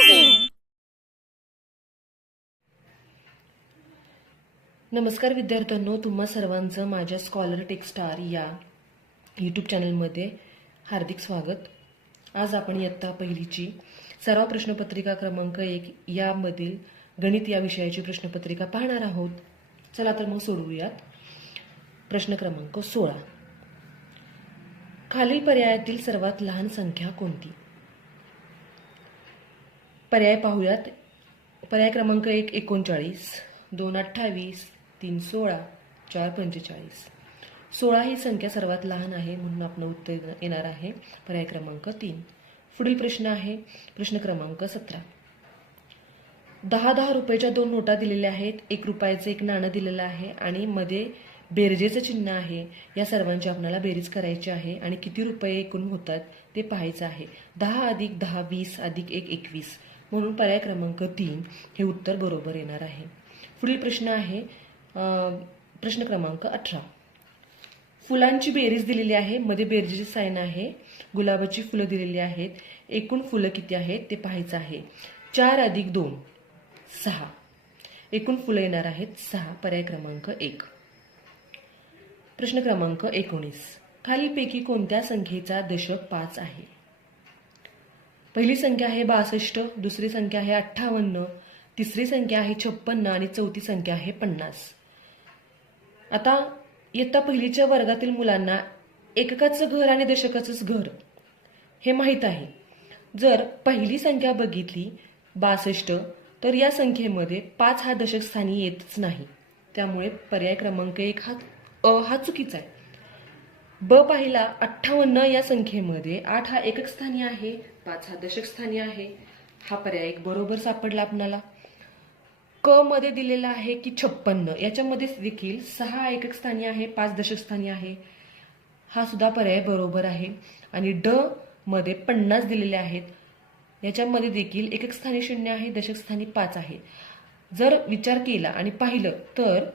Amazing! नमस्कार विद्यार्थ्यांनो, तुम्हा सर्वांचं माझ्या स्कॉलर टेक स्टार या यूट्यूब चॅनलमध्ये हार्दिक स्वागत. आज आपण इयत्ता पहिलीची सराव प्रश्नपत्रिका क्रमांक 1 यामधील गणित या विषयाची प्रश्नपत्रिका पाहणार आहोत. चला तर मग सोडवूयात. प्रश्न क्रमांक 16. खालील पर्यायातील सर्वात लहान संख्या कोणती? पर्याय पाहूयात. पर्याय क्रमांक 1 39, 2 28, 3 16, 4 45. 16 ही संख्या सर्वात लहान आहे म्हणून आपण उत्तर येणार आहे पर्याय क्रमांक 3. पुढील प्रश्न आहे प्रश्न क्रमांक 17. 10 रुपयाच्या 2 नोटा दिलेल्या आहेत. 1 रुपयाचं एक नाणं दिलेलं आहे आणि मध्ये बेरजेचं चिन्ह आहे. या सर्वांची आपल्याला बेरीज करायची आहे आणि किती रुपये एकूण होतात ते पाहायचं आहे. 10 अधिक 10 20 अधिक 1 21 म्हणून पर्याय क्रमांक 3 हे उत्तर बरोबर येणार आहे. पुढील प्रश्न आहे प्रश्न क्रमांक 18. फुलांची बेरीज दिलेली आहे. मध्ये बेरजेची साइन आहे. गुलाबाची फुलं दिलेली आहेत. एकूण फुलं किती आहेत ते पाहायचं आहे. 4 अधिक 2 6. एकूण फुलं येणार आहेत 6. पर्याय क्रमांक 1. प्रश्न क्रमांक 19. खालीलपैकी कोणत्या संख्येचा दशक 5 आहे? पहिली संख्या आहे 62, दुसरी संख्या आहे 58, तिसरी संख्या आहे 56 आणि चौथी संख्या आहे 50. आता इयत्ता पहिलीच्या वर्गातील मुलांना एककाचं घर आणि दशकाचंच घर हे माहीत आहे. जर पहिली संख्या बघितली 62 तर या संख्येमध्ये 5 हा दशक स्थानी येतच नाही. त्यामुळे पर्याय क्रमांक 1 हा चुकीचा आहे. ब पाहिला 58 या संख्येमध्ये 8 हा एकक स्थानी आहे, 5 हा दशक स्थानी आहे. हा पर्याय 1 बरोबर सापडला आपणाला. क मध्ये दिलेला आहे की 56, याच्यामध्ये देखील 6 एकक स्थानी आहे, 5 दशक स्थानी आहे. हा सुद्धा पर्याय बरोबर आहे. आणि ड मध्ये 50 दिलेले आहेत. याच्यामध्ये देखील एकक स्थानी 0 आहे, दशक स्थानी 5 आहे. जर विचार केला आणि पाहिलं तर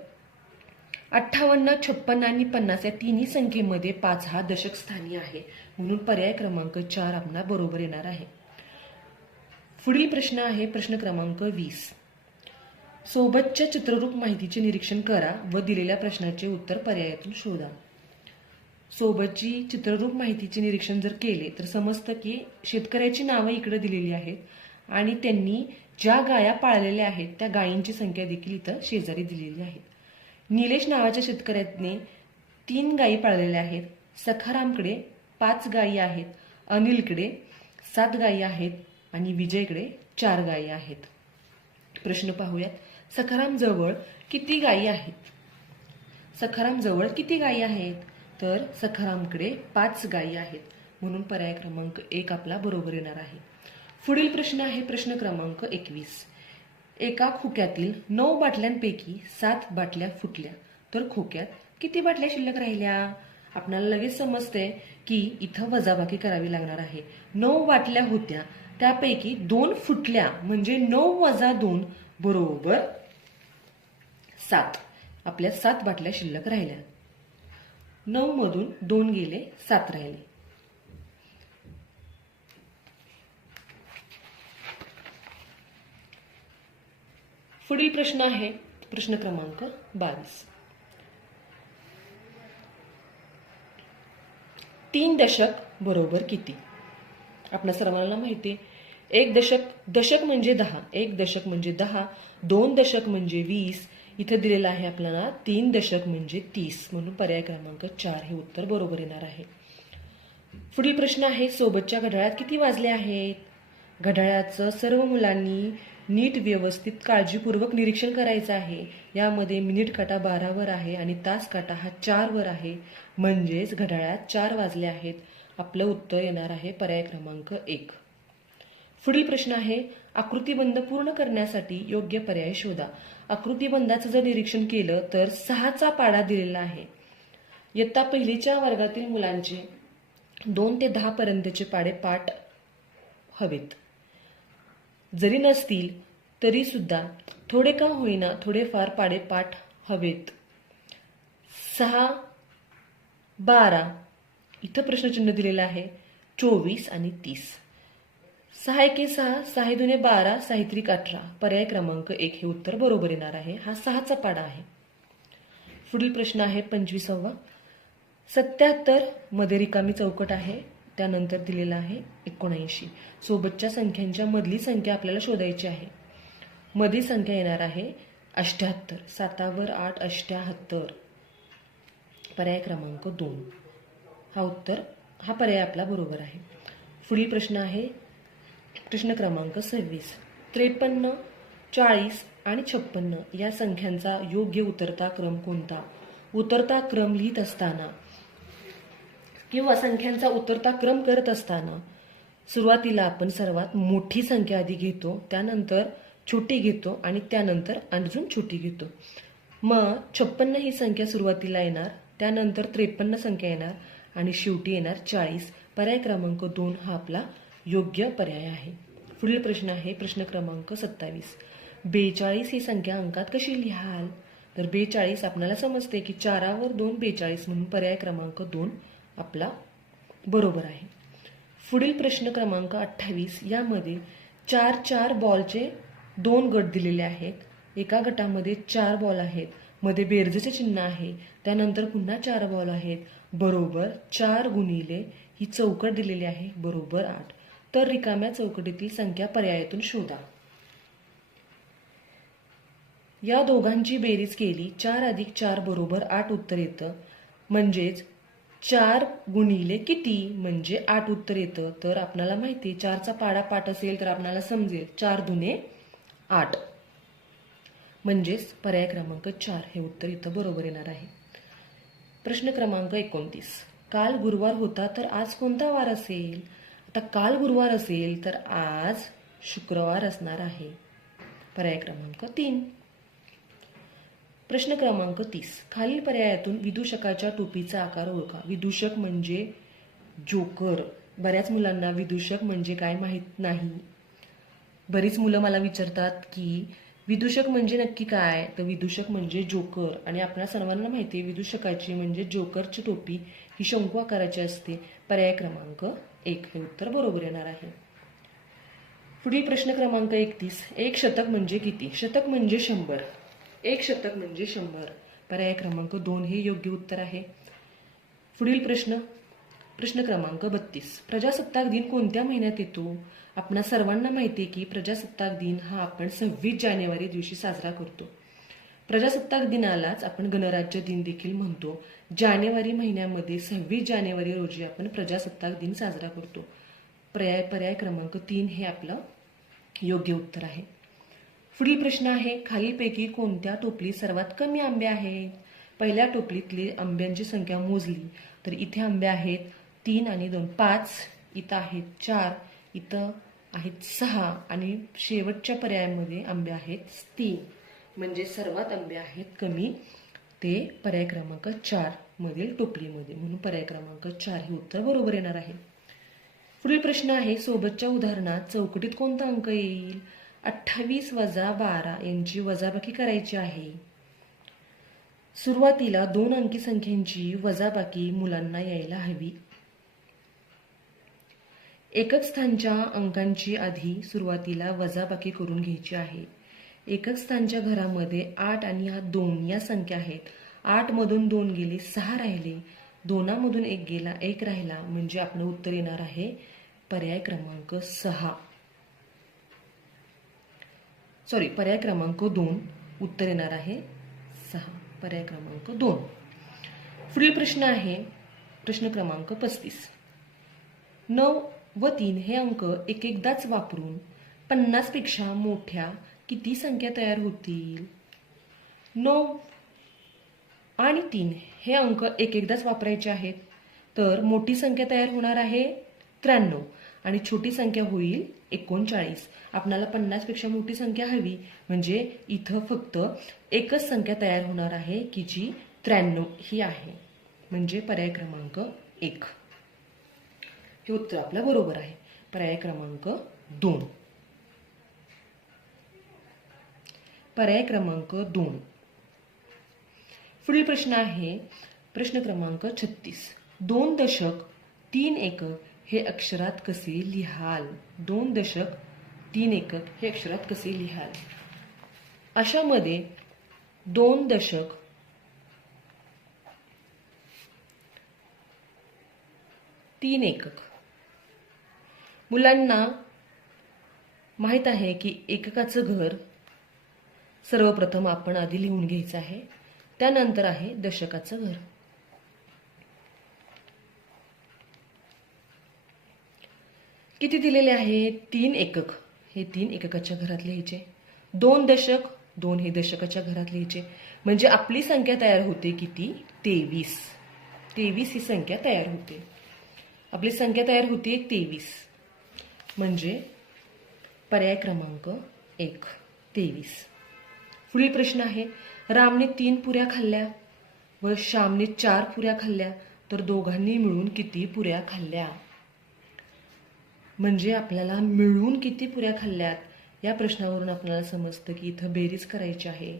58, 56 आणि 50 या तिन्ही संख्येमध्ये 5 हा दशक स्थानी आहे म्हणून पर्याय क्रमांक 4 आपला बरोबर येणार आहे. पुढील प्रश्न आहे प्रश्न क्रमांक 20. सोबतच्या चित्ररूप माहितीचे निरीक्षण करा व दिलेल्या प्रश्नाचे उत्तर पर्यायातून शोधा. सोबतची चित्ररूप माहितीचे निरीक्षण जर केले तर समजतं की शेतकऱ्याची नावं इकडे दिलेली आहेत आणि त्यांनी ज्या गाया पाळलेल्या आहेत त्या गायींची संख्या देखील इथं शेजारी दिलेली आहे. निलेश नावाच्या शेतकऱ्याने 3 गायी पाळलेल्या आहेत. सखारामकडे 5 गायी आहेत, अनिलकडे 7 गायी आहेत आणि विजयकडे 4 गायी आहेत. प्रश्न पाहूयात. सखाराम जवळ किती गायी आहेत? सखाराम जवळ किती गायी आहेत? तर सखारामकडे 5 गायी आहेत म्हणून पर्याय क्रमांक 1 आपला बरोबर येणार आहे. पुढील प्रश्न आहे प्रश्न क्रमांक 21. एका खोक्यातील 9 बाटल्यांपैकी 7 बाटल्या फुटल्या तर खोक्यात किती बाटल्या शिल्लक राहिल्या? आपल्याला लगेच समजते की इथं वजाबाकी करावी लागणार आहे. 9 बाटल्या होत्या त्यापैकी 2 फुटल्या म्हणजे 9 वजा 2 बरोबर 7. आपल्या 7 बाटल्या शिल्लक राहिल्या. 9 मधून 2 गेले, 7 राहिले. पुढील प्रश्न आहे प्रश्न क्रमांक 22. 3 दशक बरोबर किती? आपल्या सर्वांना माहिती आहे. 1 दशक म्हणजे 10, 1 दशक म्हणजे 10, 2 दशक म्हणजे 20. इथे दिलेला आहे आपल्याला 3 दशक म्हणजे 30 म्हणून पर्याय क्रमांक 4 हे उत्तर बरोबर येणार आहे. पुढील प्रश्न आहे सोबतच्या घड्याळात किती वाजले आहेत? घड्याळाचं सर्व मुलांनी नीट व्यवस्थित काळजीपूर्वक निरीक्षण करायचं आहे. यामध्ये मिनिट काटा 12 वर आहे आणि तास काटा हा 4 वर आहे म्हणजेच घड्याळात 4 वाजले आहेत. आपलं उत्तर येणार आहे पर्याय क्रमांक 1. पुढील प्रश्न आहे आकृतिबंध पूर्ण करण्यासाठी योग्य पर्याय शोधा. आकृतिबंधाचं जर निरीक्षण केलं तर 6चा पाढा दिलेला आहे. इयत्ता पहिलीच्या वर्गातील मुलांचे 2 ते 10 पर्यंतचे पाढे पाठ हवेत. जरी नसतील तरी सुद्धा थोडे का होईना थोडेफार पाढे पाठ हवेत. 6, 12 इथं प्रश्नचिन्ह दिलेलं आहे. 24 आणि 30. 6 एके 6, 6 दुने 12, 6 त्रिक 18. पर्याय क्रमांक 1 हे उत्तर बरोबर येणार आहे. हा 6चा पाढा आहे. पुढील प्रश्न आहे 25वा. 77 मध्ये रिकामी चौकट आहे. त्यानंतर दिलेला आहे 79. सोबतच्या संख्यांच्या मधली संख्या आपल्याला शोधायची आहे. मधली संख्या येणार आहे 78. 7 वर 8 78. पर्याय क्रमांक 2 हा पर्याय आपला बरोबर आहे. पुढील प्रश्न आहे प्रश्न क्रमांक 26. 53, 40 आणि 56 या संख्यांचा योग्य उतरता क्रम कोणता? उतरता क्रम लिहित असताना किंवा संख्यांचा उतरता क्रम करत असताना सुरुवातीला आपण सर्वात मोठी संख्या आधी घेतो, त्यानंतर छोटी घेतो आणि त्यानंतर अजून छोटी घेतो. मग 56 ही संख्या सुरुवातीला येणार, त्यानंतर 53 संख्या येणार आणि शेवटी येणार 40. पर्याय क्रमांक 2 हा आपला योग्य पर्याय आहे. पुढील प्रश्न आहे प्रश्न क्रमांक 27. 42 ही संख्या अंकात कशी लिहाल? तर 42 आपल्याला समजते की 4 वर 2 42 म्हणून पर्याय क्रमांक 2 आपला बरोबर आहे. पुढील प्रश्न क्रमांक 28. यामध्ये 4 बॉलचे 2 गट दिलेले आहेत. एका गटामध्ये 4 बॉल आहेत, मध्ये बेरजेचे चिन्ह आहे, त्यानंतर पुन्हा 4 बॉल आहेत. बरोबर 4 गुणिले ही चौकट दिलेली आहे बरोबर 8. तर रिकाम्या चौकटीतील संख्या पर्यायातून शोधा. या दोघांची बेरीज केली 4 अधिक 4 बरोबर 8 उत्तर येतं. म्हणजेच 4 गुणिले किती म्हणजे 8 उत्तर येतं. तर आपल्याला माहिती 4चा पाढा पाठ असेल तर आपल्याला समजेल 4 दुने 8. म्हणजेच पर्याय क्रमांक 4 हे उत्तर इथं बरोबर येणार आहे. प्रश्न क्रमांक 29. काल गुरुवार होता तर आज कोणता वार असेल? आता काल गुरुवार असेल तर आज शुक्रवार असणार आहे. पर्याय क्रमांक 3. प्रश्न क्रमांक 30. खालील पर्यायातून विदूषकाच्या टोपीचा आकार ओळखा. विदूषक म्हणजे जोकर. बऱ्याच मुलांना विदूषक म्हणजे काय माहीत नाही. बरीच मुलं मला विचारतात की विदूषक म्हणजे नक्की काय? तर विदूषक म्हणजे जोकर. आणि आपल्या सर्वांना माहिती आहे विदूषकाची म्हणजे जोकरची टोपी ही शंकू आकाराची असते. पर्याय क्रमांक 1 हे उत्तर बरोबर येणार आहे. पुढील प्रश्न क्रमांक 31. 1 शतक म्हणजे किती? शतक म्हणजे 100. 1 शतक म्हणजे 100. पर्याय क्रमांक 2 हे योग्य उत्तर आहे. पुढील प्रश्न क्रमांक 32. प्रजासत्ताक दिन कोणत्या महिन्यात येतो? आपणा सर्वांना माहिती आहे की प्रजासत्ताक दिन हा आपण 26 जानेवारी दिवशी साजरा करतो. प्रजासत्ताक दिनालाच आपण गणराज्य दिन देखील म्हणतो. जानेवारी महिन्यामध्ये 26 जानेवारी रोजी आपण प्रजासत्ताक दिन साजरा करतो. पर्याय क्रमांक 3 हे आपलं योग्य उत्तर आहे. पुढील प्रश्न आहे खालीलपैकी कोणत्या टोपलीत सर्वात कमी आंबे आहेत? पहिल्या टोपलीतली आंब्यांची संख्या मोजली तर इथे आंबे आहेत 3 आणि 2 5, इथं आहेत 4, इथं आहेत 6 आणि शेवटच्या पर्यायामध्ये आंबे आहेत 3. म्हणजे सर्वात आंबे आहेत कमी ते पर्याय क्रमांक 4 मधील टोपलीमध्ये. म्हणून पर्याय क्रमांक 4 हे उत्तर बरोबर येणार आहे. पुढील प्रश्न आहे सोबतच्या उदाहरणात चौकटीत कोणता अंक येईल? 28 वजा 12 यांची वजाबाकी करायची आहे. सुरुवातीला 2 अंकी संख्यांची वजाबाकी मुलांना यायला हवी. एकक स्थानच्या अंकांची आधी सुरुवातीला वजाबाकी करून घ्यायची आहे. एकक स्थानच्या घरामध्ये 8 आणि 2 या संख्या आहेत. 8 मधून 2 गेले 6 राहिले, 2 मधून 1 गेला 1 राहिला. म्हणजे आपलं उत्तर येणार आहे पर्याय क्रमांक 6. पर्याय क्रमांक 2 उत्तर येणार आहे 6. पर्याय क्रमांक 2. पुढील प्रश्न आहे प्रश्न क्रमांक 35. 9 व 3 हे अंक एकदाच वापरून 50 पेक्षा मोठ्या किती संख्या तयार होतील? 9 आणि 3 हे अंक एकदाच वापरायचे आहेत. तर मोठी संख्या तयार होणार आहे 93 आणि छोटी संख्या होईल 39. आपल्याला 50 पेक्षा मोठी संख्या हवी म्हणजे इथं फक्त एकच संख्या तयार होणार आहे की जी 93 ही आहे. म्हणजे पर्याय क्रमांक 1 हे उत्तर आपलं बरोबर आहे. पर्याय क्रमांक 2. पर्याय क्रमांक 2. पुढील प्रश्न आहे प्रश्न क्रमांक 36. 2 दशक 3 एकक हे अक्षरात कसे लिहाल? 2 दशक 3 एकक हे अक्षरात कसे लिहाल? अशामध्ये 2 दशक 3 एकक. मुलांना माहित आहे की एककाचं घर सर्वप्रथम आपण आधी लिहून घ्यायचं आहे, त्यानंतर आहे दशकाचं घर. किती दिलेले आहे? 3 एकक. हे 3 एककाच्या घरात लिहायचे. 2 दशक, 2 हे दशकाच्या घरात लिहायचे. म्हणजे आपली संख्या तयार होते किती? 23. 23 ही संख्या तयार होते. आपली संख्या तयार होते 23. म्हणजे पर्याय क्रमांक 1 23. पुढील प्रश्न आहे, रामने 3 पुऱ्या खाल्ल्या व श्यामने 4 पुऱ्या खाल्ल्या, तर दोघांनी मिळून किती पुऱ्या खाल्ल्या? म्हणजे आपल्याला मिळून किती पुऱ्या खाल्ल्यात या प्रश्नावरून आपल्याला समजतं की इथं बेरीज करायची आहे.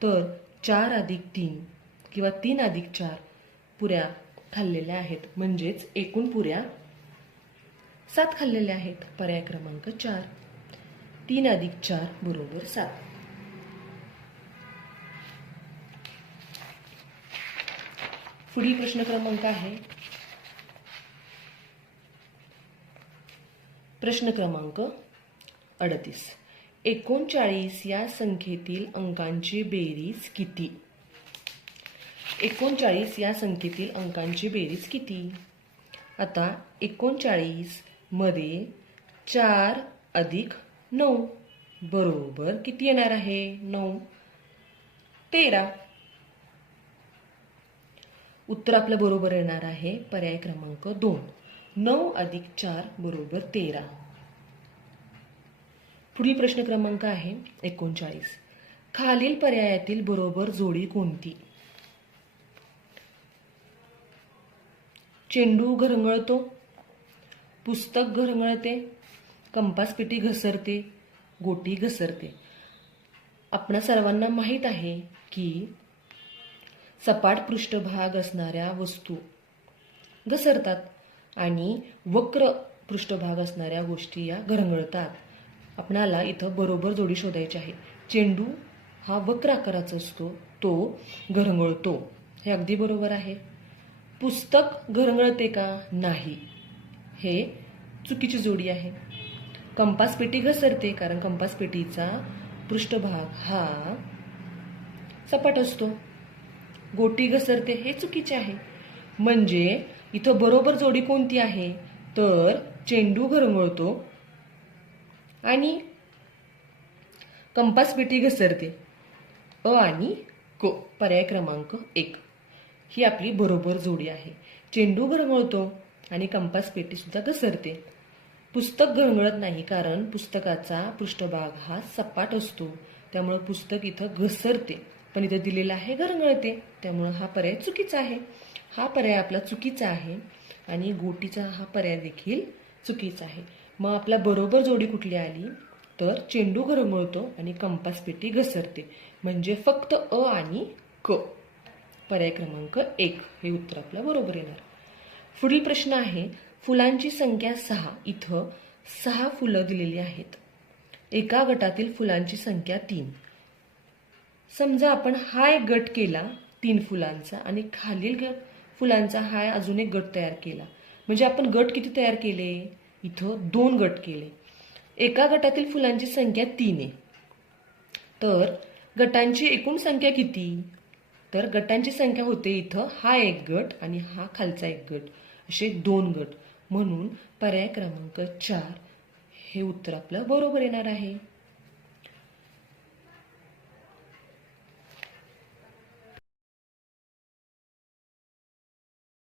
तर 4 अधिक 3 किंवा 3 अधिक 4 पुऱ्या खाल्लेल्या आहेत. म्हणजेच एकूण पुऱ्या 7 खाल्लेल्या आहेत. पर्याय क्रमांक 4. 3 अधिक 4 बरोबर 7. पुढील प्रश्न क्रमांक आहे प्रश्न क्रमांक 38. 39 या संख्येतील अंकांची बेरीज किती? 39 या संख्येतील अंकांची बेरीज किती? आता 39 मध्ये 4 अधिक 9 बरोबर किती येणार आहे? 9 13. उत्तर आपलं बरोबर येणार आहे पर्याय क्रमांक 2. 9 अधिक 4 बरोबर 13. पुढील प्रश्न क्रमांक आहे 39. खालील पर्यायातील बरोबर जोडी कोणती? चेंडू घरंगळतो, पुस्तक घरंगळते, कंपास पेटी घसरते, गोटी घसरते. आपणा सर्वांना माहीत आहे की सपाट पृष्ठभाग असणाऱ्या वस्तू घसरतात आणि वक्र पृष्ठभाग असणाऱ्या गोष्टी या घरंगळतात. आपणाला इथं बरोबर जोडी शोधायची आहे. चेंडू हा वक्र आकाराचा असतो, तो घरंगळतो, हे अगदी बरोबर आहे. पुस्तक घरंगळते का? नाही, हे चुकीची जोडी आहे. कंपास पेटी घसरते कारण कंपास पेटीचा पृष्ठभाग हा सपाट असतो. गोटी घसरते हे चुकीचे आहे. म्हणजे इथं बरोबर जोडी कोणती आहे? तर चेंडू घरंगळतो आणि कंपास पेटी घसरते. अ आणि क पर्याय क्रमांक 1 ही आपली बरोबर जोडी आहे. चेंडू घरंगळतो आणि कंपास पेटी सुद्धा घसरते. पुस्तक घरंगळत नाही कारण पुस्तकाचा पृष्ठभाग हा सपाट असतो, त्यामुळे पुस्तक इथं घसरते. पण इथं दिलेला आहे घरंगळते, त्यामुळे हा पर्याय चुकीचा आहे. हा पर्याय आपला चुकीचा आहे आणि गोटीचा हा पर्याय देखील चुकीचा आहे. मग आपला बरोबर जोडी कुठली आली? तर चेंडू घरंगळतो आणि कंपास पेटी घसरते. म्हणजे फक्त अ आणि क पर्याय क्रमांक 1 हे उत्तर आपलं बरोबर येणार. पुढील प्रश्न आहे, फुलांची संख्या 6. इथं 6 फुलं दिलेली आहेत. एका गटातील फुलांची संख्या 3. समजा आपण हा एक गट केला 3 फुलांचा आणि खालील फुलांचा हा अजून एक गट तयार केला. म्हणजे आपण गट किती तयार केले? इथं 2 गट केले. एका गटातील फुलांची संख्या 3 आहे. तर गटांची एकूण संख्या किती? तर गटांची संख्या होते इथं हा एक गट आणि हा खालचा एक गट, असे 2 गट. म्हणून पर्याय क्रमांक 4 हे उत्तर आपलं बरोबर येणार आहे.